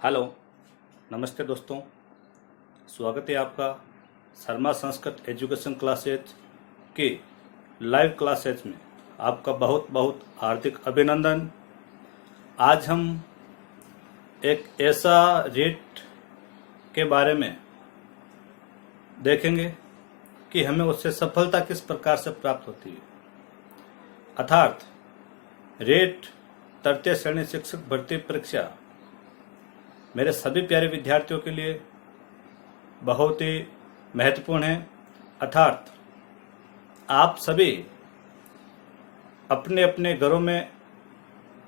Hello, नमस्ते दोस्तों। स्वागत है आपका शर्मा संस्कृत एजुकेशन क्लासेज की लाइव क्लासेज में। आपका बहुत बहुत हार्दिक अभिनंदन। आज हम एक ऐसा रेट के बारे में देखेंगे कि हमें उससे सफलता किस प्रकार से प्राप्त होती है। अर्थात रेट तृतीय श्रेणी शिक्षक भर्ती परीक्षा मेरे सभी प्यारे विद्यार्थियों के लिए बहुत ही महत्वपूर्ण है। अर्थात आप सभी अपने अपने घरों में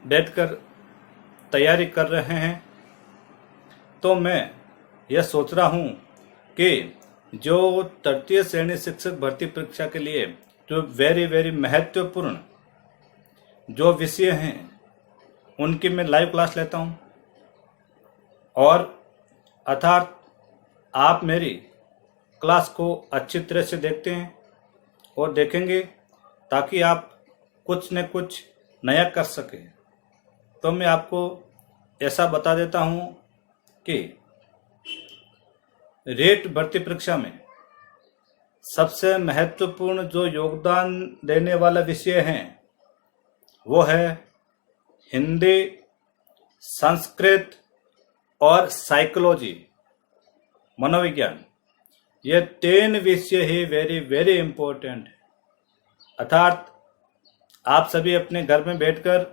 बैठकर तैयारी कर रहे हैं, तो मैं यह सोच रहा हूँ कि जो तृतीय श्रेणी शिक्षक भर्ती परीक्षा के लिए जो वेरी महत्वपूर्ण जो विषय हैं उनकी मैं लाइव क्लास लेता हूँ, और अर्थात आप मेरी क्लास को अच्छी तरह से देखते हैं और देखेंगे ताकि आप कुछ न कुछ नया कर सकें। तो मैं आपको ऐसा बता देता हूँ कि रेट भर्ती परीक्षा में सबसे महत्वपूर्ण जो योगदान देने वाला विषय है वो है हिंदी, संस्कृत और साइकोलॉजी, मनोविज्ञान। ये तीन विषय ही वेरी इम्पोर्टेंट है। अर्थात आप सभी अपने घर में बैठकर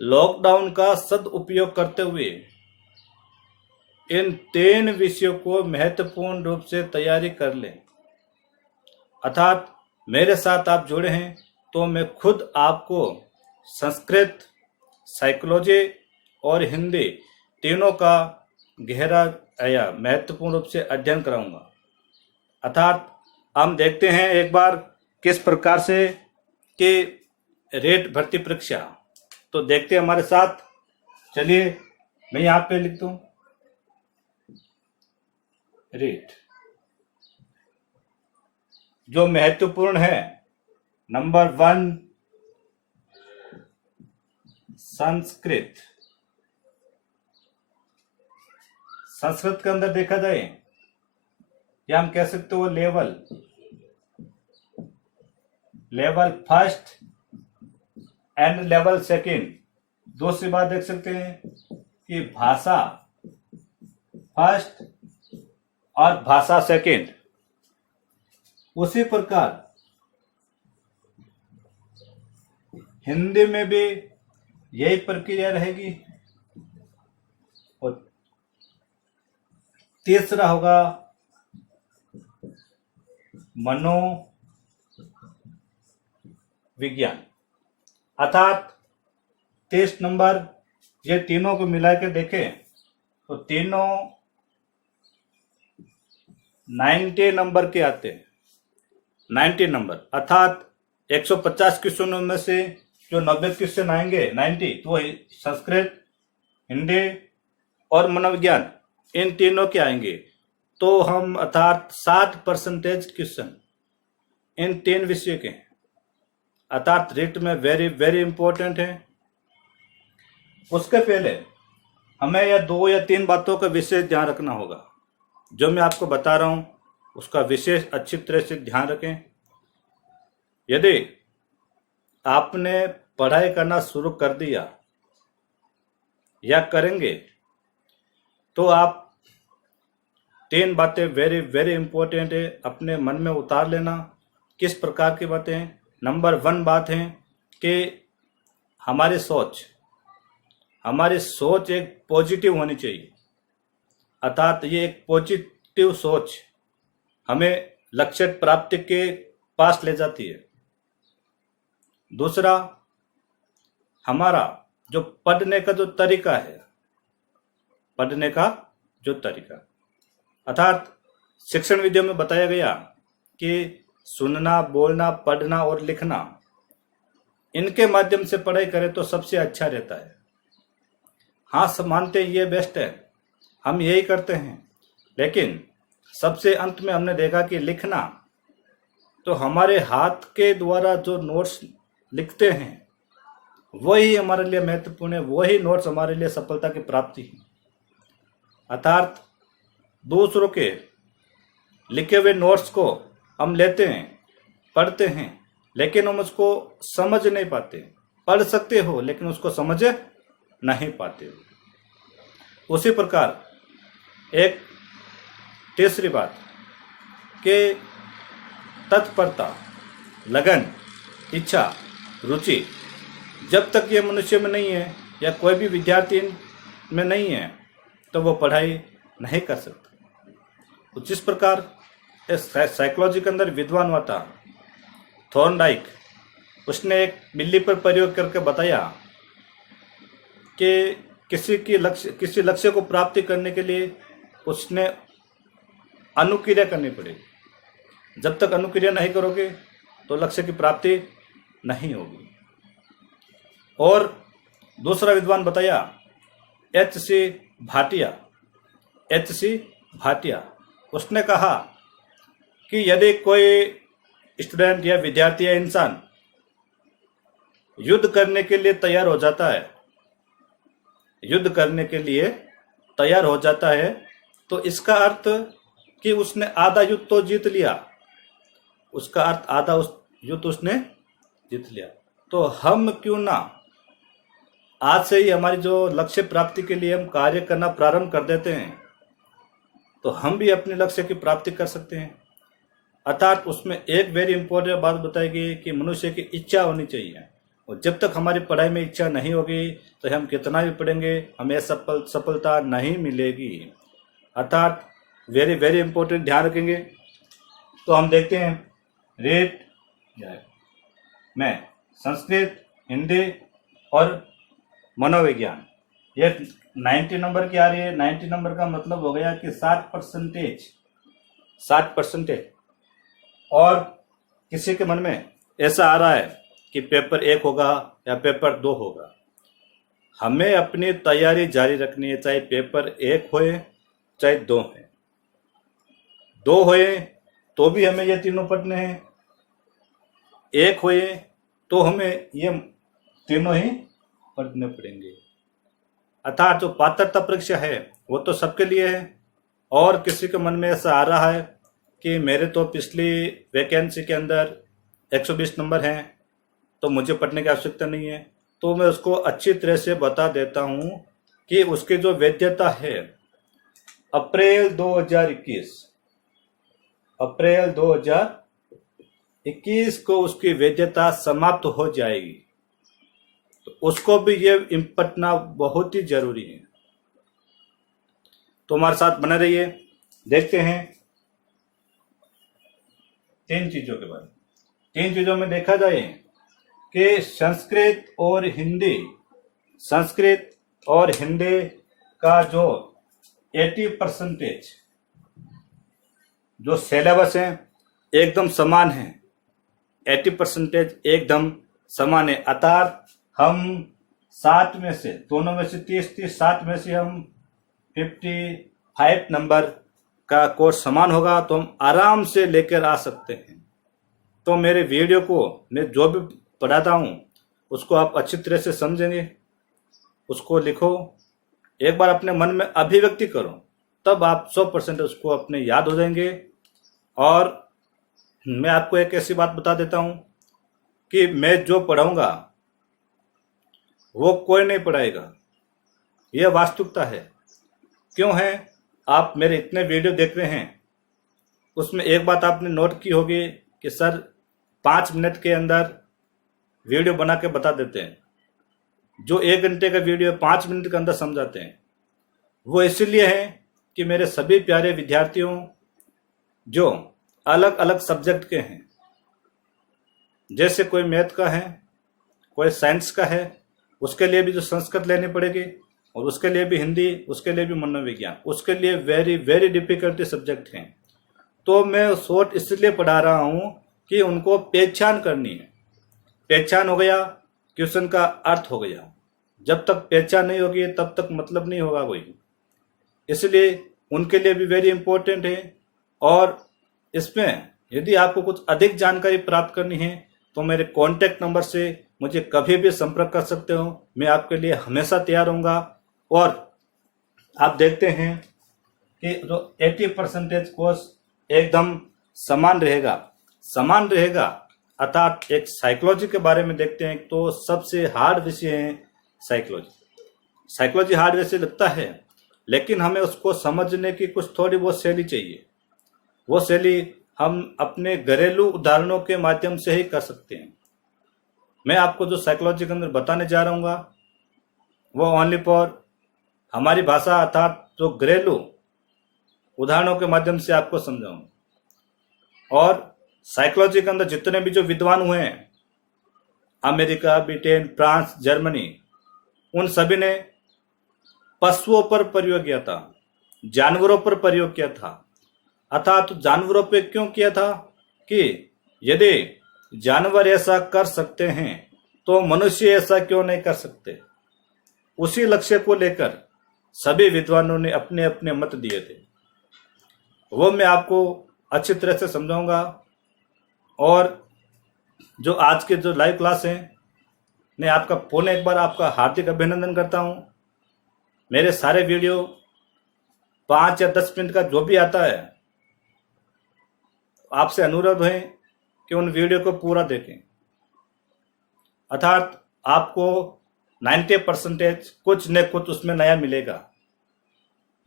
लॉकडाउन का सदुपयोग करते हुए इन तीन विषयों को महत्वपूर्ण रूप से तैयारी कर लें। अर्थात मेरे साथ आप जुड़े हैं तो मैं खुद आपको संस्कृत, साइकोलॉजी और हिंदी तीनों का गहरा या महत्वपूर्ण रूप से अध्ययन कराऊंगा। अर्थात हम देखते हैं एक बार किस प्रकार से कि रेट भर्ती परीक्षा, तो देखते हैं हमारे साथ। चलिए मैं यहाँ पे लिख दूं रेट। जो महत्वपूर्ण है, नंबर 1 संस्कृत। संस्कृत के अंदर देखा जाए या हम कह सकते हो level first and level second. दूसरी बात देख सकते हैं कि भाषा फर्स्ट और भाषा सेकंड। उसी प्रकार हिंदी में भी यही प्रक्रिया रहेगी। और तीसरा होगा मनोविज्ञान। अर्थात 30 नंबर, ये तीनों को मिला के देखें तो तीनों 90 नंबर के आते हैं। 90 नंबर अर्थात 150 क्वेश्चनों में से जो 90 क्वेश्चन आएंगे 90, तो संस्कृत, हिंदी और मनोविज्ञान इन तीनों के आएंगे। तो हम अर्थात 60% क्वेश्चन इन तीन विषय के हैं। अर्थात रेट में वेरी इंपॉर्टेंट है। उसके पहले हमें यह 2 या 3 बातों का विशेष ध्यान रखना होगा। जो मैं आपको बता रहा हूं उसका विशेष अच्छी तरह से ध्यान रखें। यदि आपने पढ़ाई करना शुरू कर दिया या करेंगे तो आप 3 बातें वेरी इंपॉर्टेंट है, अपने मन में उतार लेना। किस प्रकार की बातें? नंबर 1 बात है कि हमारी सोच एक पॉजिटिव होनी चाहिए। अर्थात ये एक पॉजिटिव सोच हमें लक्ष्य प्राप्ति के पास ले जाती है। दूसरा, हमारा जो पढ़ने का जो तरीका है, अर्थात शिक्षण विधियों में बताया गया कि सुनना, बोलना, पढ़ना और लिखना, इनके माध्यम से पढ़ाई करें तो सबसे अच्छा रहता है। हाँ, सब मानते हैं ये बेस्ट है, हम यही करते हैं, लेकिन सबसे अंत में हमने देखा कि लिखना, तो हमारे हाथ के द्वारा जो नोट्स लिखते हैं वही हमारे लिए महत्वपूर्ण है, वही नोट्स हमारे लिए सफलता की प्राप्ति है। अर्थात दूसरों के लिखे हुए नोट्स को हम लेते हैं, पढ़ते हैं, लेकिन हम उसको समझ नहीं पाते। पढ़ सकते हो लेकिन उसको समझ नहीं पाते। उसी प्रकार एक तीसरी बात कि तत्परता, लगन, इच्छा, रुचि जब तक ये मनुष्य में नहीं है या कोई भी विद्यार्थी में नहीं है तो वो पढ़ाई नहीं कर सकता। तो जिस प्रकार इस साइकोलॉजी के अंदर विद्वान हुआ था थॉर्नडाइक, उसने एक बिल्ली पर प्रयोग करके बताया कि किसी लक्ष्य को प्राप्ति करने के लिए उसने अनुक्रिया करनी पड़ेगी। जब तक अनुक्रिया नहीं करोगे तो लक्ष्य की प्राप्ति नहीं होगी। और दूसरा विद्वान बताया एच.सी. भाटिया, उसने कहा कि यदि कोई स्टूडेंट या विद्यार्थी या इंसान युद्ध करने के लिए तैयार हो जाता है तो इसका अर्थ कि उसने आधा युद्ध तो जीत लिया, उसका अर्थ आधा युद्ध उसने जीत लिया। तो हम क्यों ना आज से ही हमारी जो लक्ष्य प्राप्ति के लिए हम कार्य करना प्रारंभ कर देते हैं तो हम भी अपने लक्ष्य की प्राप्ति कर सकते हैं। अर्थात उसमें एक वेरी इंपॉर्टेंट बात बताएगी कि मनुष्य की इच्छा होनी चाहिए, और जब तक हमारी पढ़ाई में इच्छा नहीं होगी तो हम कितना भी पढ़ेंगे हमें सफलता नहीं मिलेगी। अर्थात वेरी वेरी इंपॉर्टेंट, ध्यान रखेंगे। तो हम देखते हैं रीड में संस्कृत, हिंदी और मनोविज्ञान, ये 90 नंबर की आ रही है। 90 नंबर का मतलब हो गया कि 60%। और किसी के मन में ऐसा आ रहा है कि पेपर 1 होगा या पेपर 2 होगा, हमें अपनी तैयारी जारी रखनी है, चाहे पेपर 1 होए चाहे 2 है। 2 होए तो भी हमें ये तीनों पढ़ने हैं, 1 होए तो हमें ये तीनों ही पढ़ने पड़ेंगे। अर्थात जो पात्रता परीक्षा है वो तो सबके लिए है। और किसी के मन में ऐसा आ रहा है कि मेरे तो पिछली वैकेंसी के अंदर 120 नंबर हैं तो मुझे पढ़ने की आवश्यकता नहीं है, तो मैं उसको अच्छी तरह से बता देता हूँ कि उसकी जो वैधता है अप्रैल 2021 को उसकी वैधता समाप्त हो जाएगी। तो उसको भी ये पढ़ना बहुत ही जरूरी है। तो हमारे साथ बने रहिए। देखते हैं 3 चीजों के बारे में। 3 चीजों में देखा जाए कि संस्कृत और हिंदी का जो 80% जो सिलेबस है एकदम समान है, 80% एकदम समान है। अर्थात हम 60 में से, दोनों में से 30, 60 में से हम 55 नंबर का कोर्स समान होगा तो हम आराम से लेकर आ सकते हैं। तो मेरे वीडियो को मैं जो भी पढ़ाता हूँ उसको आप अच्छी तरह से समझेंगे, उसको लिखो, एक बार अपने मन में अभिव्यक्ति करो, तब आप 100% उसको अपने याद हो जाएंगे। और मैं आपको एक ऐसी बात बता देता हूँ कि मैं जो पढ़ाऊँगा वो कोई नहीं पढ़ाएगा, यह वास्तविकता है। क्यों है? आप मेरे इतने वीडियो देख रहे हैं, उसमें एक बात आपने नोट की होगी कि सर 5 मिनट के अंदर वीडियो बना के बता देते हैं। जो 1 घंटे का वीडियो 5 मिनट के अंदर समझाते हैं, वो इसलिए है कि मेरे सभी प्यारे विद्यार्थियों जो अलग अलग सब्जेक्ट के हैं, जैसे कोई मैथ का है, कोई साइंस का है, उसके लिए भी जो संस्कृत लेनी पड़ेगी, और उसके लिए भी हिंदी, उसके लिए भी मनोविज्ञान, उसके लिए वेरी वेरी डिफिकल्टी सब्जेक्ट हैं। तो मैं शॉर्ट इसलिए पढ़ा रहा हूँ कि उनको पहचान करनी है। पहचान हो गया, क्वेश्चन का अर्थ हो गया। जब तक पहचान नहीं होगी तब तक मतलब नहीं होगा कोई, इसलिए उनके लिए भी वेरी इंपॉर्टेंट है। और इसमें यदि आपको कुछ अधिक जानकारी प्राप्त करनी है तो मेरे कॉन्टैक्ट नंबर से मुझे कभी भी संपर्क कर सकते हो, मैं आपके लिए हमेशा तैयार रहूँगा। और आप देखते हैं कि जो 80% कोर्स एकदम समान रहेगा अर्थात एक साइकोलॉजी के बारे में देखते हैं तो सबसे हार्ड विषय है साइकोलॉजी हार्ड वैसे लगता है, लेकिन हमें उसको समझने की कुछ थोड़ी बहुत शैली चाहिए। वो शैली हम अपने घरेलू उदाहरणों के माध्यम से ही कर सकते हैं। मैं आपको जो साइकोलॉजी के अंदर बताने जा रहा हूँ वो ओनली फॉर हमारी भाषा अर्थात जो घरेलू उदाहरणों के माध्यम से आपको समझाऊंगा। और साइकोलॉजी के अंदर जितने भी जो विद्वान हुए हैं, अमेरिका, ब्रिटेन, फ्रांस, जर्मनी, उन सभी ने पशुओं पर प्रयोग किया था, जानवरों पर प्रयोग किया था। अर्थात जानवरों पे क्यों किया था कि यदि जानवर ऐसा कर सकते हैं तो मनुष्य ऐसा क्यों नहीं कर सकते। उसी लक्ष्य को लेकर सभी विद्वानों ने अपने अपने मत दिए थे। वो मैं आपको अच्छी तरह से समझाऊंगा। और जो आज के जो लाइव क्लास है, मैं आपका पुनः एक बार आपका हार्दिक अभिनंदन करता हूं। मेरे सारे वीडियो 5 या 10 मिनट का जो भी आता है, आपसे अनुरोध है कि उन वीडियो को पूरा देखें। अर्थात आपको 90% कुछ न कुछ उसमें नया मिलेगा।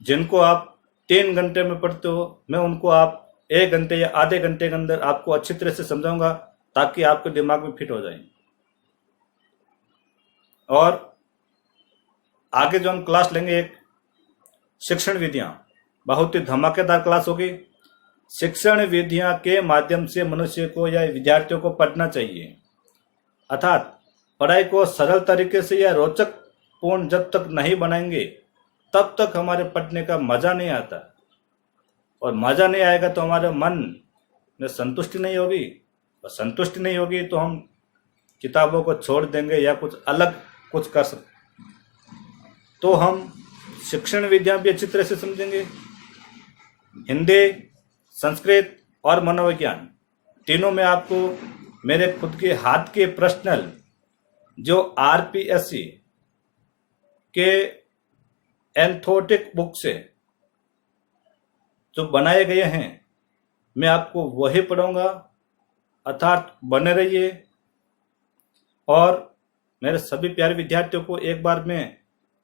जिनको आप 3 घंटे में पढ़ते हो, मैं उनको आप 1 घंटे या आधे घंटे के अंदर आपको अच्छी तरह से समझाऊंगा ताकि आपके दिमाग में फिट हो जाए। और आगे जो हम क्लास लेंगे, एक शिक्षण विधियां, बहुत ही धमाकेदार क्लास होगी। शिक्षण विधियां के माध्यम से मनुष्य को या विद्यार्थियों को पढ़ना चाहिए। अर्थात पढ़ाई को सरल तरीके से या रोचक पूर्ण जब तक नहीं बनाएंगे तब तक हमारे पढ़ने का मजा नहीं आता। और मजा नहीं आएगा तो हमारे मन में संतुष्टि नहीं होगी, और संतुष्टि नहीं होगी तो हम किताबों को छोड़ देंगे या कुछ अलग कुछ कर सकते। तो हम शिक्षण विद्या भी अच्छी तरह से समझेंगे। हिंदी, संस्कृत और मनोविज्ञान तीनों में आपको मेरे खुद के हाथ के प्रश्नल जो आरपीएससी के एंथोटिक बुक से जो बनाए गए हैं, मैं आपको वही पढ़ाऊंगा। अर्थात बने रहिए। और मेरे सभी प्यारे विद्यार्थियों को एक बार मैं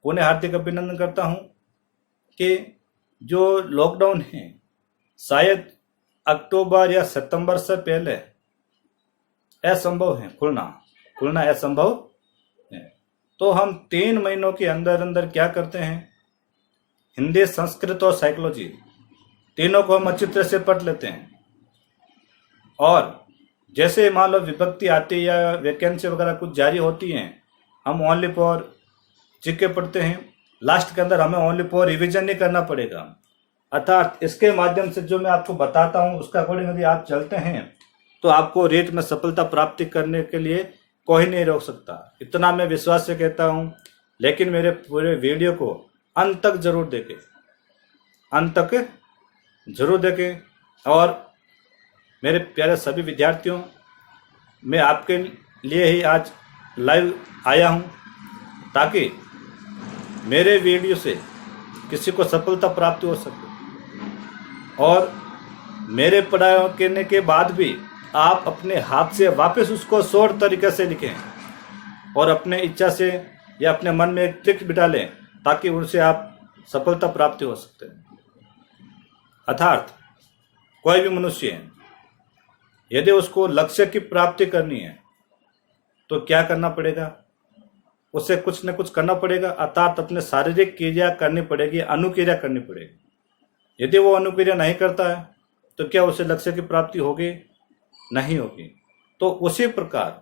पुनः हार्दिक अभिनंदन करता हूं कि जो लॉकडाउन है, शायद अक्टूबर या सितंबर से पहले असंभव है, खुलना असंभव है। तो हम 3 महीनों के अंदर अंदर क्या करते हैं, हिंदी, संस्कृत और साइकोलॉजी तीनों को हम अच्छी तरह से पढ़ लेते हैं। और जैसे मान लो विभक्ति आती है या वैकेंसी वगैरह कुछ जारी होती हैं, हम ओनली फॉर जीके पढ़ते हैं। लास्ट के अंदर हमें ओनली फॉर रिवीजन नहीं करना पड़ेगा। अर्थात इसके माध्यम से जो मैं आपको बताता हूँ उसका अकॉर्डिंग यदि आप चलते हैं तो आपको रेट में सफलता प्राप्ति करने के लिए कोई नहीं रोक सकता। इतना मैं विश्वास से कहता हूँ। लेकिन मेरे पूरे वीडियो को अंत तक जरूर देखें, अंत तक जरूर देखें। और मेरे प्यारे सभी विद्यार्थियों, मैं आपके लिए ही आज लाइव आया हूं ताकि मेरे वीडियो से किसी को सफलता प्राप्ति हो सके। और मेरे पढ़ाई करने के बाद भी आप अपने हाथ से वापस उसको शॉर्ट तरीके से लिखें और अपने इच्छा से या अपने मन में एक ट्रिक बिठा लें ताकि उनसे आप सफलता प्राप्ति हो सकते हैं। अर्थात कोई भी मनुष्य है, यदि उसको लक्ष्य की प्राप्ति करनी है तो क्या करना पड़ेगा, उसे कुछ न कुछ करना पड़ेगा। अर्थात अपने शारीरिक क्रिया करनी पड़ेगी, अनुक्रिया करनी पड़ेगी। यदि वो अनुक्रिया नहीं करता है तो क्या उसे लक्ष्य की प्राप्ति होगी, नहीं होगी। तो उसी प्रकार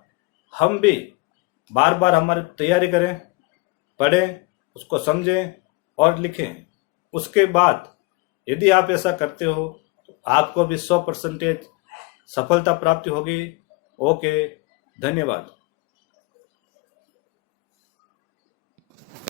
हम भी बार बार हमारी तैयारी करें, पढ़ें, उसको समझें और लिखें। उसके बाद यदि आप ऐसा करते हो तो आपको भी 100% सफलता प्राप्ति होगी। ओके, धन्यवाद।